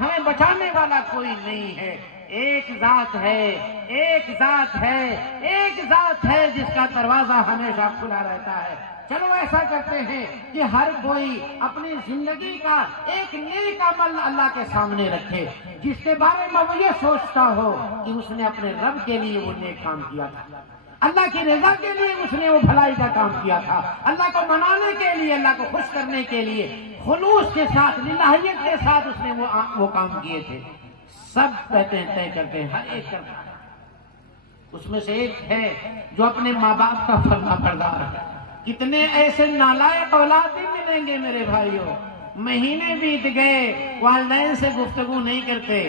ہمیں بچانے والا کوئی نہیں ہے، ایک ذات ہے، ایک ذات ہے، ایک ذات ہے جس کا دروازہ ہمیشہ کھلا رہتا ہے۔ چلو ایسا کرتے ہیں کہ ہر کوئی اپنی زندگی کا ایک نیک عمل اللہ کے سامنے رکھے، جس کے بارے میں وہ یہ سوچتا ہو کہ اس نے اپنے رب کے لیے وہ نیک کام کیا تھا، اللہ کی رضا کے لیے اس نے وہ بھلائی کا کام کیا تھا، اللہ کو منانے کے لیے، اللہ کو خوش کرنے کے لیے خلوص کے ساتھ، للہیت کے ساتھ اس نے وہ کام کیے تھے۔ سب کہتے ہیں، طے کرتے ہیں، ہر ایک کرتا ہے۔ اس میں سے ایک ہے جو اپنے ماں باپ کا فرما بردار ہے۔ کتنے ایسے نالائق اولاد بھی ملیں گے میرے بھائیوں، مہینے بیت گئے والدین سے گفتگو نہیں کرتے،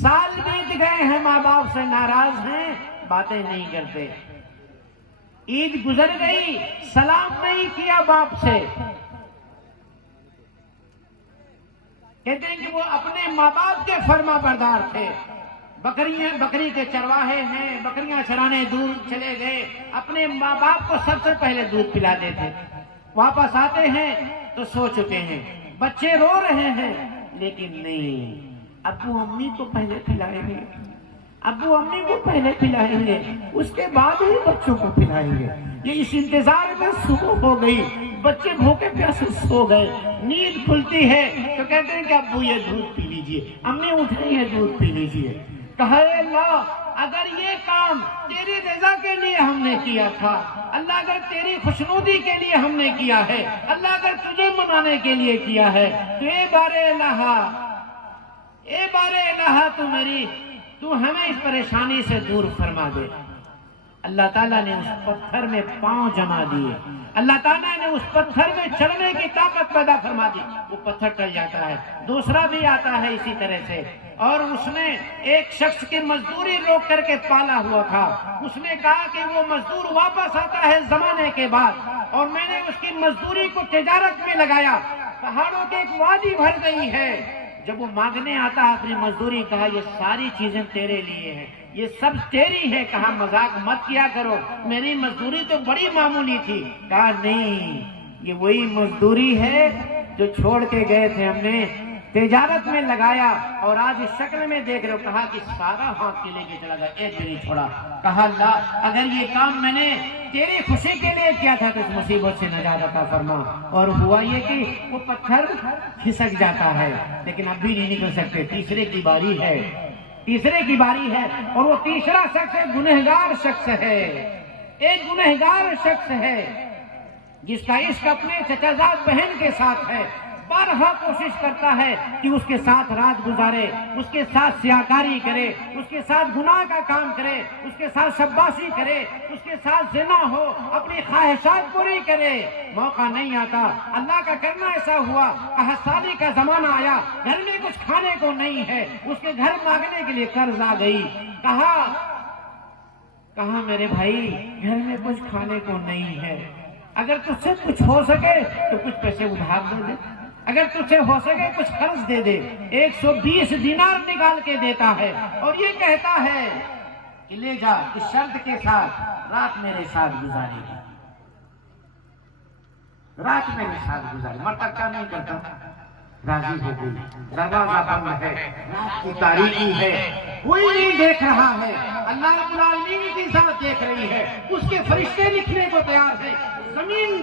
سال بیت گئے ہیں ماں باپ سے ناراض ہیں، باتیں نہیں کرتے، عید گزر گئی سلام نہیں کیا باپ سے۔ کہتے ہیں کہ وہ اپنے ماں باپ کے فرما بردار تھے، بکری کے چرواہے ہیں، بکریاں چرانے دور چلے گئے، اپنے ماں باپ کو سب سے پہلے دودھ پلاتے تھے، واپس آتے ہیں تو سو چکے ہیں، بچے رو رہے ہیں لیکن نہیں، ابو امی کو پہلے پلائیں گے، ابو امی کو پہلے پلائیں گے، اس کے بعد ہی بچوں کو پلائیں گے۔ یہ اس انتظار میں صبح ہو گئی، بچے بھوکے پیاسے سو گئے، نیند کھلتی ہے تو کہتے ہیں کہ ابو یہ دودھ پی لیجئے، امی اٹھیں یہ دودھ پی لیجئے۔ کہا اے اللہ، اگر یہ کام تیری رضا کے لیے ہم نے کیا تھا، اللہ اگر تیری خوشنودی کے لیے ہم نے کیا ہے، اللہ اگر تجھے منانے کے لیے کیا ہے تو اے بار الہ تو ہمیں اس پریشانی سے دور فرما دے۔ اللہ تعالیٰ نے اس پتھر میں پاؤں جما دیے، اللہ تعالیٰ نے اس پتھر میں چلنے کی طاقت پیدا فرما دی، وہ پتھر ٹل جاتا ہے۔ دوسرا بھی آتا ہے اسی طرح سے، اور اس نے ایک شخص کی مزدوری روک کر کے پالا ہوا تھا، اس نے کہا کہ وہ مزدور واپس آتا ہے زمانے کے بعد، اور میں نے اس کی مزدوری کو تجارت میں لگایا، پہاڑوں کی ایک وادی بھر گئی ہے۔ جب وہ مانگنے آتا ہے اپنی مزدوری، کہا یہ ساری چیزیں تیرے لیے ہیں، یہ سب تیری ہے، کہا مذاق مت کیا کرو، میری مزدوری تو بڑی معمولی تھی، کہا نہیں، یہ وہی مزدوری ہے جو چھوڑ کے گئے تھے، ہم نے تجارت میں لگایا اور آج اس شکل میں دیکھ رہے ہو۔ کہا کہ سارا ہاتھ کے لے کے چلا گیا، ایک بھی نہیں چھوڑا۔ کہا اللہ اگر یہ کام میں نے تیری خوشی کے لیے کیا تھا تو اس مصیبت سے نجات عطا فرما۔ اور ہوا یہ کہ وہ پتھر کھسک جاتا ہے لیکن اب بھی نہیں نکل سکتے، تیسرے کی باری ہے، اور وہ تیسرا شخص ہے گنہگار شخص ہے، ایک گنہگار شخص ہے جس کا عشق اپنے چچا زاد بہن کے ساتھ ہے، بارہا کوشش کرتا ہے کہ اس کے ساتھ رات گزارے، اس کے ساتھ سیاکاری کرے، اس کے ساتھ گناہ کا کام کرے، اس کے ساتھ شباسی کرے، اس کے ساتھ زنا ہو، اپنی خواہشات پوری کرے، موقع نہیں آتا۔ اللہ کا کرنا ایسا ہوا، سالی کا زمانہ آیا، گھر میں کچھ کھانے کو نہیں ہے، اس کے گھر مانگنے کے لیے قرض آ گئی، کہا میرے بھائی گھر میں کچھ کھانے کو نہیں ہے، اگر تجھ سے کچھ ہو سکے تو کچھ پیسے ادھار دے دے، اگر تجھے ہو سکے کچھ قرض دے دے۔ 120 دینار نکال کے دیتا ہے اور یہ کہتا ہے کہ لے جا، اس شرط کے ساتھ رات میرے ساتھ گزارے گی، رات میرے ساتھ گزارے، مرتب کیا نہیں کرتا، راضی ہو گئی، دروازہ بند ہے، رات کی تاریکی ہے، کوئی نہیں دیکھ رہا ہے، اللہ رب العالمین کی ذات دیکھ رہی ہے، اس کے فرشتے لکھنے کو تیار ہے، زمین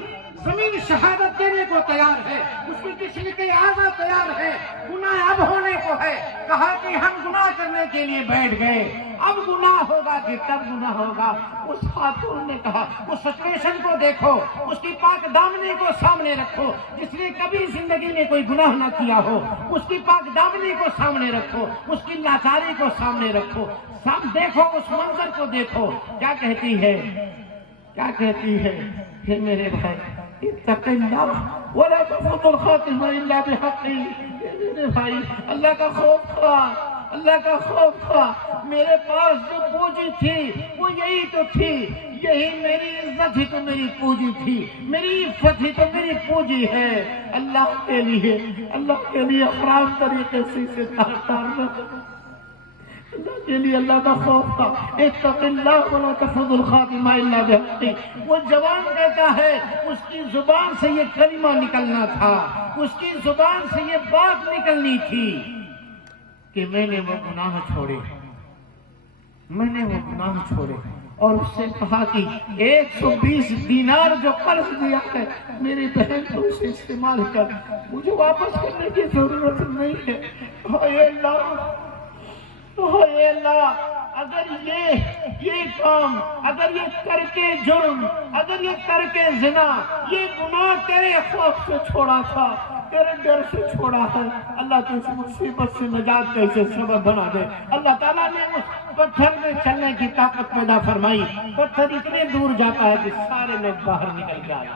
شہادت دینے کو تیار ہے، اس کی کسی کے آزا تیار ہے، گناہ اب ہونے کو ہے۔ کہا کہ ہم گناہ کرنے کے لیے بیٹھ گئے، اب گناہ ہوگا کہ تب گناہ ہوگا۔ اس خاتون نے کہا اس سچویشن کو دیکھو، اس کی پاک دامنی کو سامنے رکھو، جس نے کبھی زندگی میں کوئی گناہ نہ کیا ہو، اس کی پاک دامنی کو سامنے رکھو، اس کی لاچاری کو سامنے رکھو، سب دیکھو، اس منظر کو دیکھو، کیا کہتی ہے پھر میرے بھائی اتق اللہ ولا تفض الخاتم الا بحقی، میرے بھائی اللہ کا خوف کھا، میرے پاس جو پونجی تھی وہ یہی تو تھی، یہی میری عزت ہی تو میری پونجی تھی، میری عزت ہی تو میری پونجی ہے، اللہ کے لیے حرام طریقے سے اللہ کے لیے اللہ کا خوف تھا۔ اتق اللہ ولا تفض الخاتم الا بحقی، وہ جوان کہتا ہے اس کی زبان سے یہ کلمہ نکلنا تھا، اس کی زبان سے یہ بات نکلنی تھی، کہ میں نے وہ گناہ چھوڑے، میں نے وہ گناہ چھوڑے، اور اس سے کہا کہ 120 دینار جو قرض دیا ہے میری بہن تو اسے استعمال کر، مجھے واپس کرنے کی ضرورت نہیں ہے۔ اے اللہ، اے اللہ، اگر یہ کام، اگر یہ کر کے جرم، اگر یہ کر کے زنا، یہ گناہ تیرے خوف سے چھوڑا تھا، تیرے ڈر سے چھوڑا ہے، اللہ تو اس مصیبت سے نجات کا اسے سبب بنا دے۔ اللہ تعالیٰ نے اس پتھر میں چلنے کی طاقت پیدا فرمائی، پتھر اتنے دور جاتا ہے کہ سارے لوگ باہر نکل کے آ جائیں۔